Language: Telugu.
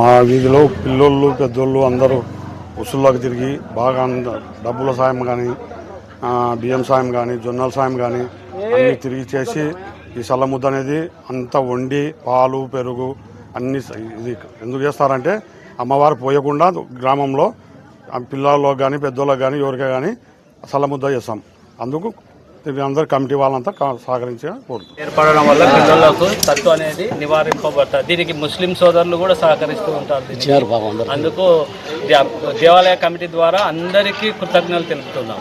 మా వీధిలో పిల్లోళ్ళు పెద్దోళ్ళు అందరూ ఉసుల్లోకి తిరిగి బాగా డబ్బుల సాయం కానీ బియ్యం సాయం కానీ జొన్నల సాయం కానీ అన్నీ తిరిగి చేసి ఈ సల్లముద్ద అనేది అంతా వండి పాలు పెరుగు అన్నీ ఇది ఎందుకు చేస్తారంటే అమ్మవారు పోయకుండా గ్రామంలో పిల్లల్లో కానీ పెద్దోళ్ళకి కానీ ఎవరికే కానీ సల్లముద్ద చేస్తాం. అందుకు అందరు కమిటీ వాళ్ళంతా సహకరించి ఏర్పడడం వల్ల పిల్లలకు తత్వం అనేది నివారింపబడతారు. దీనికి ముస్లిం సోదరులు కూడా సహకరిస్తూ ఉంటారు. అందుకు దేవాలయ కమిటీ ద్వారా అందరికీ కృతజ్ఞతలు తెలుపుతున్నాం.